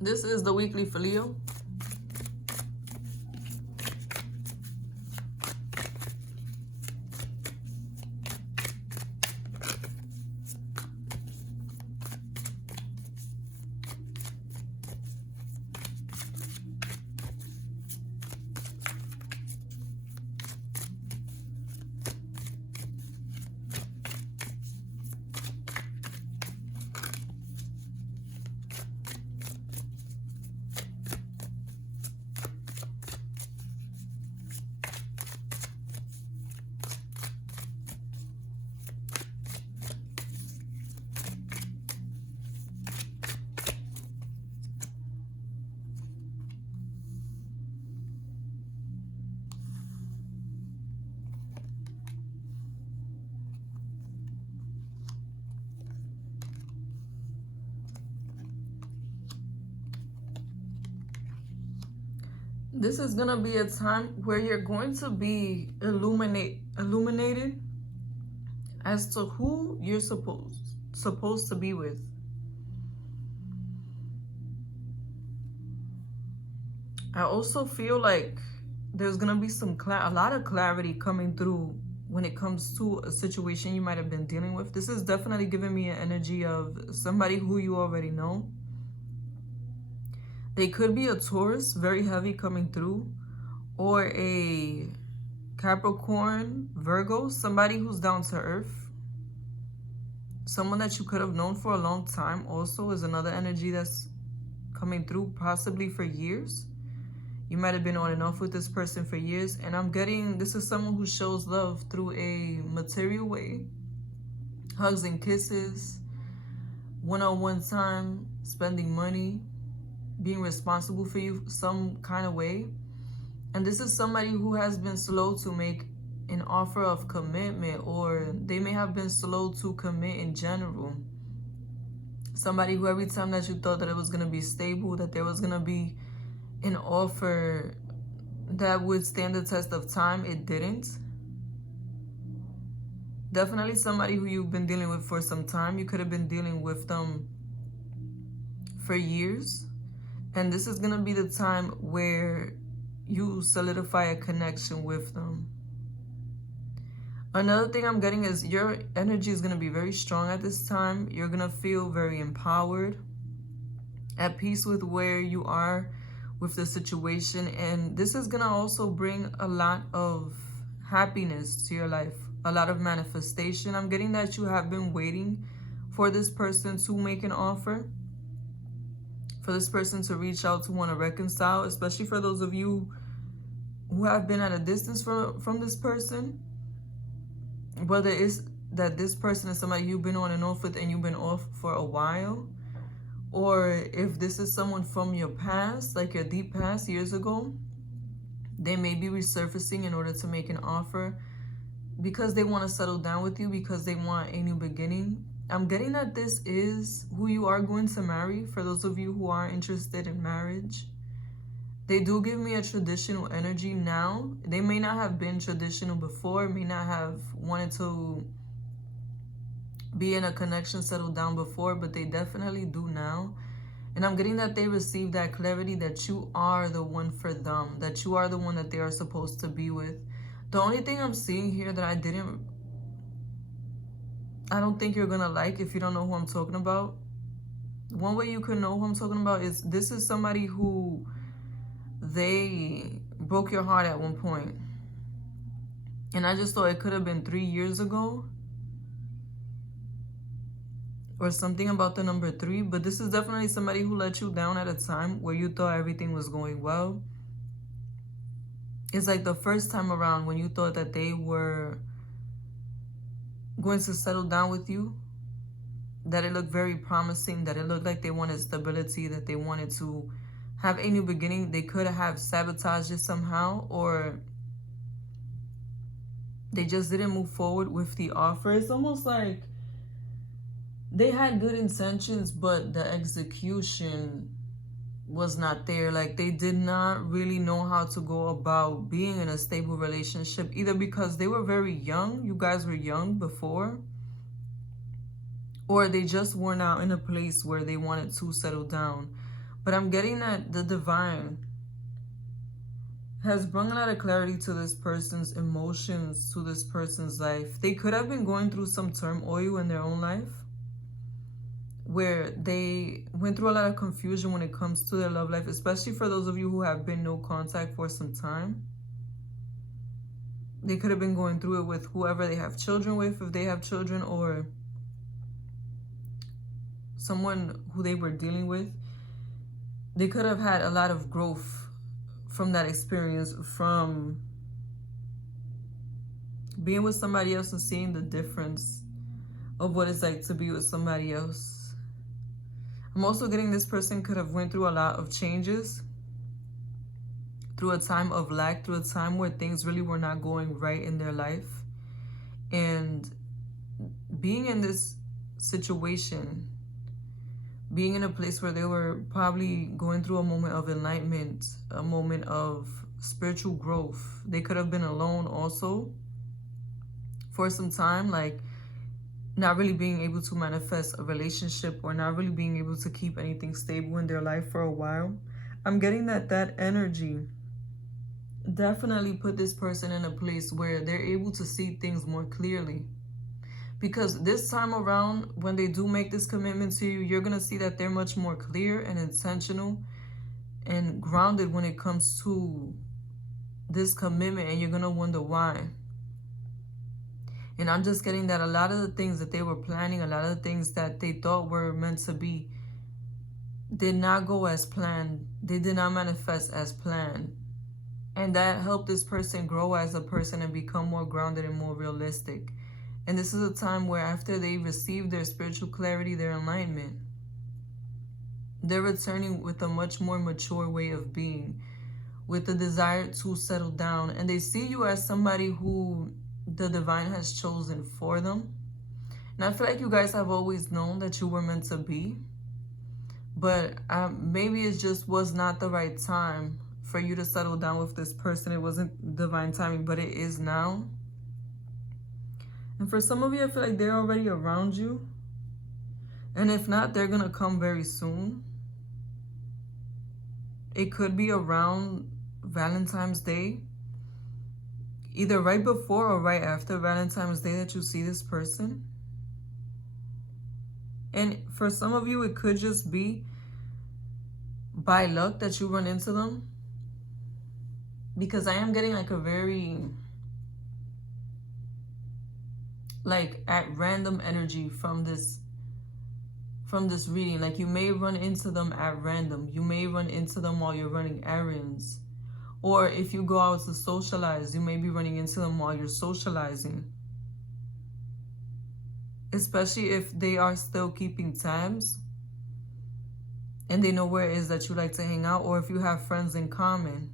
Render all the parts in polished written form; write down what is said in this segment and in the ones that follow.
This is the weekly for Leo. This is going to be a time where you're going to be illuminated as to who you're supposed to be with. I also feel like there's going to be a lot of clarity coming through when it comes to a situation you might have been dealing with. This is definitely giving me an energy of somebody who you already know. They could be a Taurus, very heavy coming through, or a Capricorn, Virgo, somebody who's down to earth. Someone that you could have known for a long time also is another energy that's coming through, possibly for years. You might have been on and off with this person for years. And I'm getting, this is someone who shows love through a material way. Hugs and kisses, one-on-one time, spending money, being responsible for you some kind of way. And this is somebody who has been slow to make an offer of commitment, or they may have been slow to commit in general. Somebody who every time that you thought that it was going to be stable, that there was going to be an offer that would stand the test of time, it didn't. Definitely somebody who you've been dealing with for some time. You could have been dealing with them for years. And this is going to be the time where you solidify a connection with them. Another thing I'm getting is your energy is going to be very strong at this time. You're going to feel very empowered, at peace with where you are with the situation. And this is going to also bring a lot of happiness to your life, a lot of manifestation. I'm getting that you have been waiting for this person to make an offer, for this person to reach out, to want to reconcile, especially for those of you who have been at a distance from this person. Whether it's that this person is somebody you've been on and off with and you've been off for a while, or if this is someone from your past, like your deep past years ago, they may be resurfacing in order to make an offer because they want to settle down with you, because they want a new beginning. I'm getting that this is who you are going to marry. For those of you who are interested in marriage, they do give me a traditional energy now. They may not have been traditional before, may not have wanted to be in a connection, settle down before, but they definitely do now. And I'm getting that they receive that clarity that you are the one for them, that you are the one that they are supposed to be with. The only thing I'm seeing here that I don't think you're gonna like, if you don't know who I'm talking about. One way you can know who I'm talking about is this is somebody who they broke your heart at one point. And I just thought it could have been 3 years ago or something about the number 3. But this is definitely somebody who let you down at a time where you thought everything was going well. It's like the first time around when you thought that they were going to settle down with you, that it looked very promising, that it looked like they wanted stability, that they wanted to have a new beginning. They could have sabotaged it somehow, or they just didn't move forward with the offer. It's almost like they had good intentions, but the execution was not there. Like they did not really know how to go about being in a stable relationship, either because they were very young, you guys were young before, or they just were not in a place where they wanted to settle down. But I'm getting that the divine has brought a lot of clarity to this person's emotions, to this person's life. They could have been going through some turmoil in their own life, where they went through a lot of confusion when it comes to their love life, especially for those of you who have been no contact for some time. They could have been going through it with whoever they have children with, if they have children, or someone who they were dealing with. They could have had a lot of growth from that experience, from being with somebody else and seeing the difference of what it's like to be with somebody else. I'm also getting this person could have went through a lot of changes, through a time of lack, through a time where things really were not going right in their life. And being in this situation, being in a place where they were probably going through a moment of enlightenment, a moment of spiritual growth. They could have been alone also for some time, like not really being able to manifest a relationship, or not really being able to keep anything stable in their life for a while. I'm getting that that energy definitely put this person in a place where they're able to see things more clearly. Because this time around, when they do make this commitment to you, you're going to see that they're much more clear and intentional and grounded when it comes to this commitment, and you're going to wonder why. And I'm just getting that a lot of the things that they were planning, a lot of the things that they thought were meant to be, did not go as planned. They did not manifest as planned. And that helped this person grow as a person and become more grounded and more realistic. And this is a time where after they receive their spiritual clarity, their enlightenment, they're returning with a much more mature way of being, with the desire to settle down. And they see you as somebody who the divine has chosen for them. And I feel like you guys have always known that you were meant to be. But maybe it just was not the right time for you to settle down with this person. It wasn't divine timing, but it is now. And for some of you, I feel like they're already around you. And if not, they're going to come very soon. It could be around Valentine's Day. Either right before or right after Valentine's Day that you see this person. And for some of you, it could just be by luck that you run into them. Because I am getting like a very, like at random energy from this reading. Like you may run into them at random. You may run into them while you're running errands. Or if you go out to socialize, you may be running into them while you're socializing. Especially if they are still keeping tabs and they know where it is that you like to hang out, or if you have friends in common.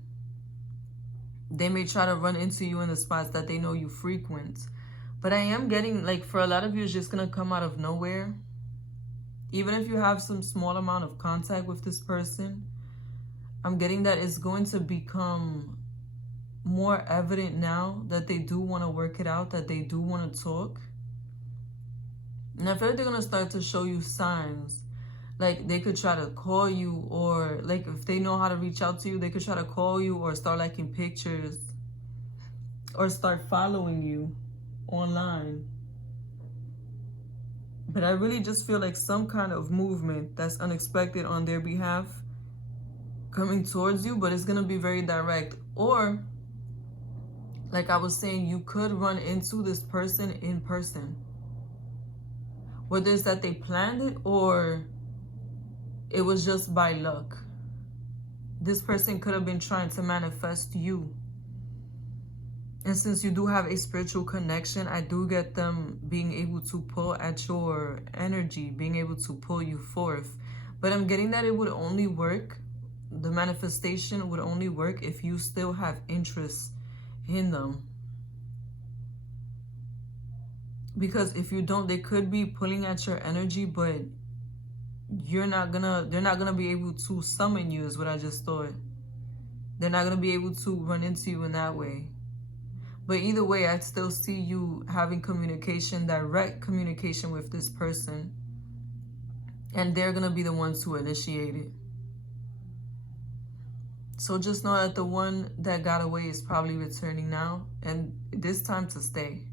They may try to run into you in the spots that they know you frequent. But I am getting, like, for a lot of you, it's just going to come out of nowhere. Even if you have some small amount of contact with this person, I'm getting that it's going to become more evident now that they do want to work it out, that they do want to talk. And I feel like they're going to start to show you signs. Like they could try to call you, or like if they know how to reach out to you, they could try to call you or start liking pictures or start following you online. But I really just feel like some kind of movement that's unexpected on their behalf coming towards you, but it's going to be very direct. Or, like I was saying, you could run into this person in person. Whether it's that they planned it or it was just by luck. This person could have been trying to manifest you. And since you do have a spiritual connection, I do get them being able to pull at your energy, being able to pull you forth. But I'm getting that it would only work, the manifestation would only work if you still have interest in them. Because if you don't, they could be pulling at your energy, but they're not gonna be able to summon you, is what I just thought. They're not gonna be able to run into you in that way. But either way, I still see you having communication, direct communication with this person. And they're gonna be the ones who initiate it. So just know that the one that got away is probably returning now, and this time to stay.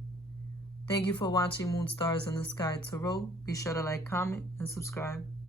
Thank you for watching Moon Stars in the Sky Tarot. Be sure to like, comment, and subscribe.